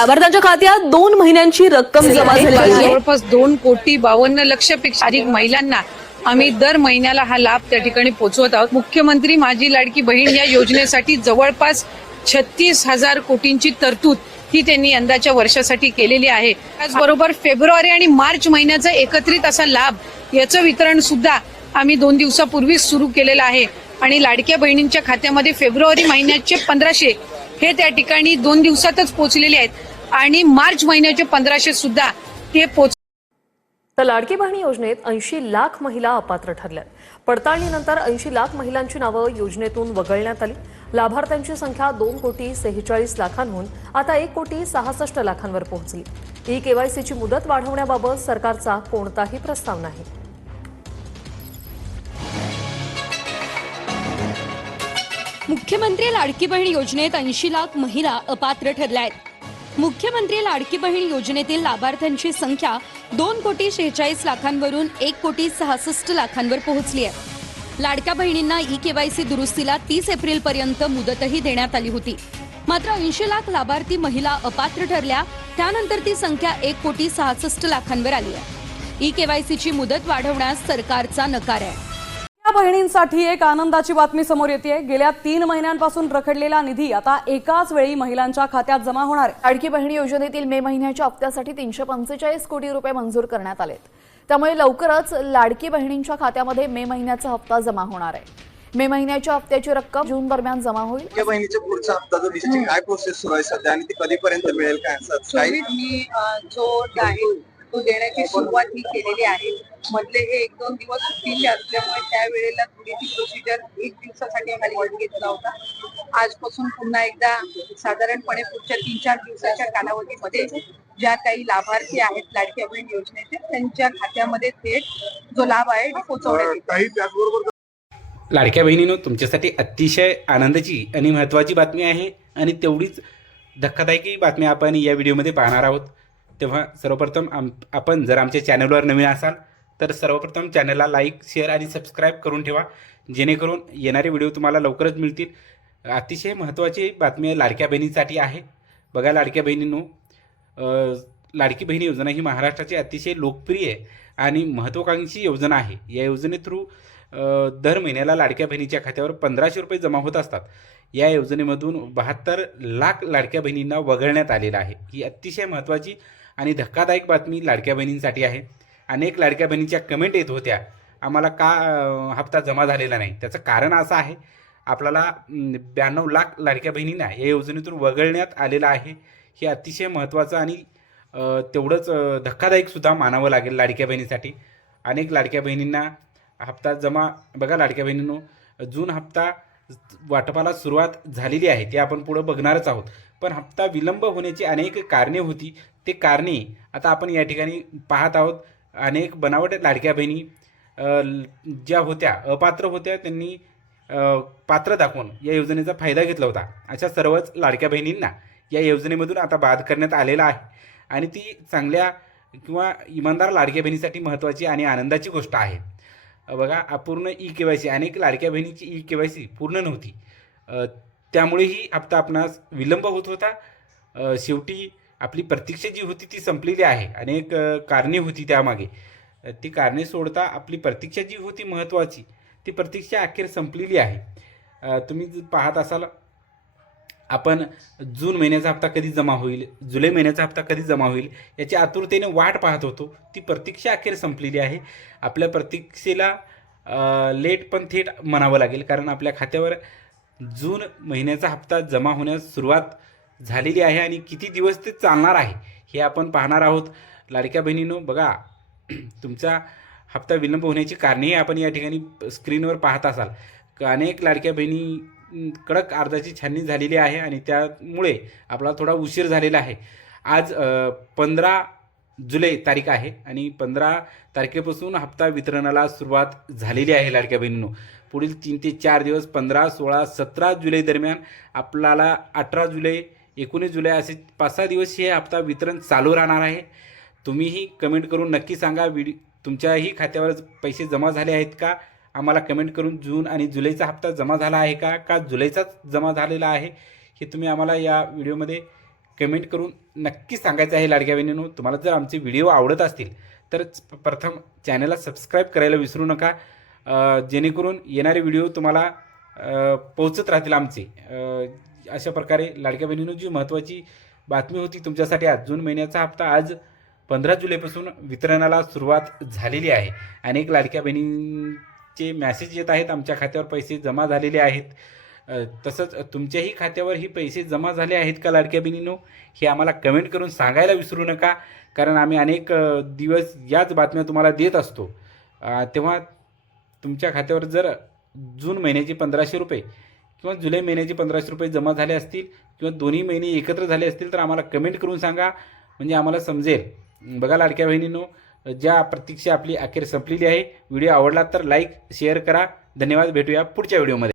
लाभार्थ्यांच्या खात्यात 2 महिन्यांची रक्कम जमा झाली आहे. जवळपास 2,52,00,000पेक्षा अधिक महिलांना आम्ही दर महिन्याला हा लाभ त्या ठिकाणी पोहोचवत आहोत. मुख्यमंत्री माझी लाडकी बहीण या योजनेसाठी जवळपास 36,000 कोटींची तरतूद ही त्यांनी यंदाच्या वर्षासाठी केलेली आहे. त्याचबरोबर फेब्रुवारी आणि मार्च महिन्याचा एकत्रित असा लाभ याचं वितरण सुद्धा आम्ही 2 दिवसापूर्वीच सुरू केलेलं आहे आणि लाडक्या बहिणींच्या खात्यामध्ये फेब्रुवारी महिन्याचे 1,500 हे त्या ठिकाणी 2 दिवसातच पोहोचलेले आहेत आणि मार्च महिन्याचे 1,500 सुद्धा ते तर लाडकी बहीण योजनेत 80 लाख महिला अपात्र ठरल्या. पडताळणीनंतर 80 लाख महिलांची नावं योजनेतून वगळण्यात आली. लाभार्थ्यांची संख्या 2,46,00,000 आता 1,66,00,000 पोहोचली. ई-केवायसीची मुदत वाढवण्याबाबत सरकारचा कोणताही प्रस्ताव नाही. मुख्यमंत्री लाडकी बहीण योजनेत 80 लाख महिला अपात्र ठरल्या आहेत. मुख्यमंत्री लाडकी बहीण योजनेतील लाभार्थ्यांची संख्या 2,46,00,000 वरून 1,66,00,000 पोहोचली आहे. लाडक्या बहिणींना ई-केवायसी दुरुस्तीला 30 एप्रिलपर्यंत मुदतही देण्यात आली होती. मात्र 80 लाख लाभार्थी महिला अपात्र ठरल्या. त्यानंतर ती संख्या 1,66,00,000 आली आहे. ई-केवायसीची मुदत वाढवण्यास सरकारचा नकार आहे. बहिणींसाठी एक आनंदाची बातमी समोर येते. गेल्या 3 महिन्यांपासून रखडलेला निधी आता एकाच वेळी महिलांच्या खात्यात जमा होणार आहे. लाडकी बहीण योजनेतील मे महिन्याच्या हप्त्यासाठी 345 कोटी रुपये मंजूर करण्यात आलेत. त्यामुळे लवकरच लाडकी बहिणींच्या खात्यामध्ये मे महिन्याचा हप्ता जमा होणार आहे. मे महिन्याच्या हप्त्याची रक्कम जून दरम्यान जमा होईल. लाडक्या बहिणीच्या पुढचा हप्ता जो दिसते काय प्रोसेस सुरू आहे सध्या आणि ती कधीपर्यंत मिळेल काय असं काही मी जो आहे तो देण्याची सुरुवात ही केलेली आहे. मधले हे 1-2 दिवस सुट्टीचे असल्यामुळे त्यावेळेला थोडीशी प्रोसिजर 1 दिवसासाठी खाली वर घेतला होता. आजपासून पुन्हा एकदा साधारणपणे पुढच्या 3-4 दिवसाच्या कालावधीमध्ये ज्या काही लाभार्थी आहेत लाडक्या बहीण योजनेचे त्यांच्या खात्यामध्ये थेट जो लाभ आहे तो पोहोचवण्यात येईल. लाडक्या बहिणींनो, तुमच्यासाठी अतिशय आनंदाची आणि महत्त्वाची बातमी आहे आणि तेवढीच धक्कादायक बातमी आपण या व्हिडिओमध्ये पाहणार आहोत. तेव्हा सर्वप्रथम आपण जर आमच्या चॅनलवर नवीन असाल तर सर्वप्रथम चॅनलला लाईक, शेअर आणि सबस्क्राईब करून ठेवा, जेणेकरून येणारे व्हिडिओ तुम्हाला लवकरच मिळतील. अतिशय महत्त्वाची बातमी लाडक्या बहिणींसाठी आहे. बघा लाडक्या बहिणींनो, लाडकी बहीण योजना ही महाराष्ट्राची अतिशय लोकप्रिय आणि महत्त्वाकांक्षी योजना आहे. या योजने थ्रू दर महिन्याला लाडक्या बहिणीच्या खात्यावर 1,500 रुपये जमा होत असतात. या योजनेमधून 72 लाख लाडक्या बहिणींना वगळण्यात आलेलं आहे. ही अतिशय महत्त्वाची आणि धक्कादायक बातमी लाडक्या बहिणींसाठी आहे. अनेक लाडक्या बहिणीच्या कमेंट येत होत्या, आम्हाला का हप्ता जमा झालेला नाही. त्याचं कारण असं आहे, आपल्याला 92 लाख लाडक्या बहिणींना या योजनेतून वगळण्यात आलेलं आहे. हे अतिशय महत्त्वाचं आणि तेवढंच धक्कादायकसुद्धा मानावं लागेल लाडक्या बहिणीसाठी. अनेक लाडक्या बहिणींना हप्ता जमा, बघा लाडक्या बहिणींनो, जून हप्ता वाटपाला सुरुवात झालेली आहे, ते आपण पुढं बघणारच आहोत. पण हप्ता विलंब होण्याची अनेक कारणे होती. ते कारणे आता आपण या ठिकाणी पाहत आहोत. अनेक बनावट लाडक्या बहिणी ज्या होत्या अपात्र होत्या, त्यांनी पात्र दाखवून या योजनेचा फायदा घेतला होता. अशा सर्वच लाडक्या बहिणींना या योजनेमधून आता बाद करण्यात आलेला आहे आणि ती चांगल्या किंवा इमानदार लाडक्या बहिणीसाठी महत्त्वाची आणि आनंदाची गोष्ट आहे. बघा, अपूर्ण ई-केवायसी, अनेक लाडक्या बहिणीची ई-केवायसी पूर्ण नव्हती, त्यामुळेही हप्ता आपणास विलंब होत होता. शेवटी आपली प्रतीक्षा जी होती ती संपलेली आहे. अनेक कारणे होती त्यामागे. ती कारणे सोडता आपली प्रतीक्षा जी होती महत्त्वाची, ती प्रतीक्षा अखेर संपलेली आहे. तुम्ही पाहत असाल, आपण जून महिन्याचा हप्ता कधी जमा होईल, जुलै महिन्याचा हप्ता कधी जमा होईल याची आतुरतेने वाट पाहत होतो. ती प्रतीक्षा अखेर संपलेली आहे. आपल्या प्रतीक्षेला लेट पण थेट म्हणावं लागेल, कारण आपल्या खात्यावर जून महिन्याचा हप्ता जमा होण्यास सुरुवात झालेली आहे आणि किती दिवस ते चालणार आहे हे आपण पाहणार आहोत. लाडक्या बहिणींनो, बघा, तुमचा हप्ता विलंब होण्याची कारणेही आपण या ठिकाणी स्क्रीनवर पाहत असाल. अनेक लाडक्या बहिणी कडक अर्जाची छाननी झालेली आहे आणि त्यामुळे आपला थोडा उशीर झालेला आहे. आज 15 जुलै तारीख आहे आणि 15 तारखेपासून हप्ता वितरणाला सुरुवात झालेली आहे. लाडक्या बहिणींनो, पुढील 3 ते 4 दिवस 15, 16, 17 जुलै दरम्यान आपल्याला 18 जुलै, 19 जुलै असे 5-6 दिवस हे हप्ता वितरण चालू राहणार आहे. तुम्हीही कमेंट करून नक्की सांगा, तुमच्याही खात्यावर पैसे जमा झाले आहेत का. आम्हाला कमेंट करून जून आणि जुलैचा हप्ता जमा झाला आहे का जुलैचाच जमा झालेला आहे हे तुम्ही आम्हाला या व्हिडिओमध्ये कमेंट करून नक्कीच सांगायचं आहे लाडक्या बहिणींनो. तुम्हाला जर आमचे व्हिडिओ आवडत असतील तर प्रथम चॅनलला सबस्क्राईब करायला विसरू नका, जेणेकरून येणारे व्हिडिओ तुम्हाला पोहोचत राहतील आमचे. अशा प्रकारे लाडक्या बहिणींनो, जी महत्त्वाची बातमी होती तुमच्यासाठी, आज जून महिन्याचा हप्ता आज 15 जुलैपासून वितरणाला सुरुवात झालेली आहे. अनेक लाडक्या बहिणींचे मॅसेज येत आहेत, आमच्या खात्यावर पैसे जमा झालेले आहेत. तसंच तुमच्याही खात्यावर ही पैसे जमा झाले आहेत का लाडक्या बहिणींनो, हे आम्हाला कमेंट करून सांगायला विसरू नका. कारण आम्ही अनेक दिवस याच बातम्या तुम्हाला देत असतो. तेव्हा तुमच्या खात्यावर जर जून महिन्याचे 1500 रुपये किंवा जुलै महिन्याचे 1500 रुपये जमा झाले असतील किंवा दोन्ही महिने एकत्र झाले असतील तर आम्हाला कमेंट करून सांगा, म्हणजे आम्हाला समजेल. बघा लाडक्या बहिणींनो, ज्या प्रतीक्षा आपली अखेर संपलेली आहे. व्हिडिओ आवडला तर लाईक शेअर करा. धन्यवाद. भेटूया पुढच्या व्हिडिओमध्ये.